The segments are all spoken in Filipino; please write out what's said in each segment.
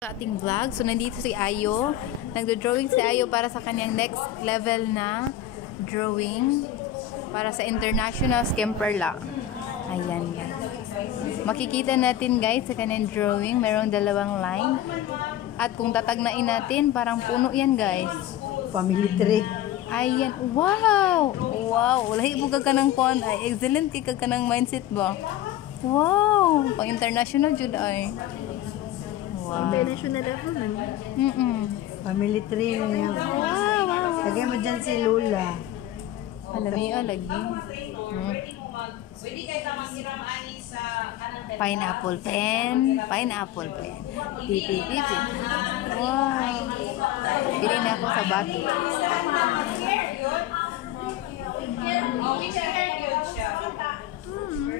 Ating vlog. So, nandito si Ayo. Nagdo-drawing si Ayo para sa kanyang next level na drawing para sa International Scamperla. Ayan, guys. Makikita natin, guys, sa kanyang drawing. Mayroong 2 line. At kung tatagnain natin, parang puno yan, guys. Family tree. Ayan. Wow! Wow! Lahi buka ka ng kuan. Ay, excellent ka ng mindset ba? Wow! Pang-international jud ay. Wow. International level man. Family tree na yan. Wow! Lagay mo dyan si Lola. Alami lagi. Pineapple pen. Pineapple pen. Pipi. Wow. Pili na ako sa bato.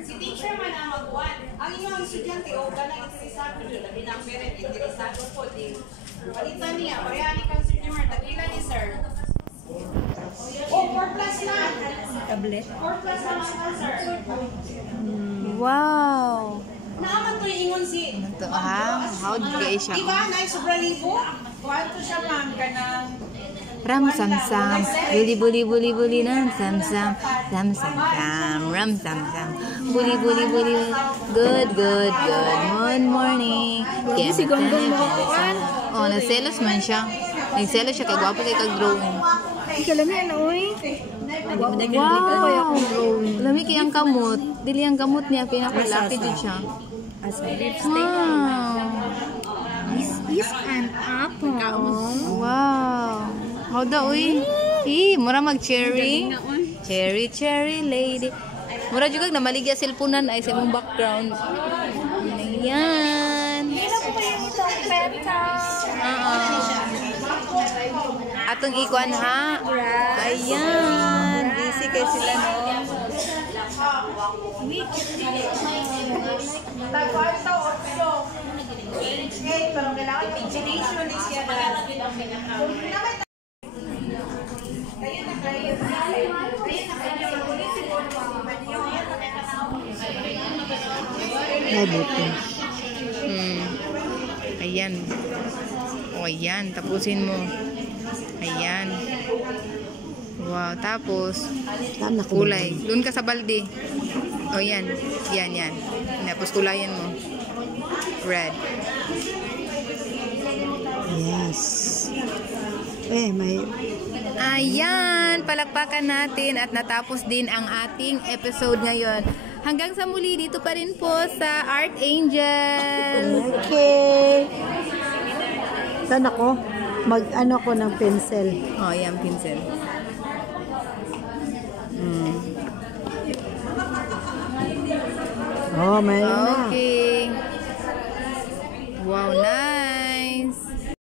Si teacher man ang magbuwan. Ang inyong estudyante o ganang interesado nyo, labi ng parent, interesado po din. Palitan niya, parehani kang Sir Jimmer, tagila ni Sir. Oh, 4 plus na! Tablet. 4 plus na mga Sir. Wow! Naaman to yung ingon si... Ito ha? How did kayo siya? Diba, na sobra libo? Kuwanto siya ma'am ka ng... Ram sam sam, buli nam sam sam, sam sam sam, ram sam sam, buli. Good morning. Grabe si Gonggong mo kuan. Oh, nagselos man siya. Nagselos siya kay gwapo kay kag-drawing. Ika lang yan, oy. Wow! Lami kay ang kamot. Dili ang kamot niya pinakalaki jud siya. Wow! Is an apple. Wow! How daw uy? Mura mag-cherry. Cherry lady. Mura juga na maligya cellphone ay sa imong background. Ayan. Atong ikuan ha. Ayan. Busy kay sila no. Pero kailangan imagination is yan. Mabuti. Ayan. O, ayan. Tapusin mo. Ayan. Wow. Tapos, kulay. Doon ka sa balde. O, yan. Yan. Tapos kulayan mo. Red. Yes. May... Ayan, palakpakan natin at natapos din ang ating episode ngayon. Hanggang sa muli, dito pa rin po sa Art Angel. Okay. Saan ako? Mag-ano ko ng pencil. Oh, yan, pencil. Oh, may na. Okay.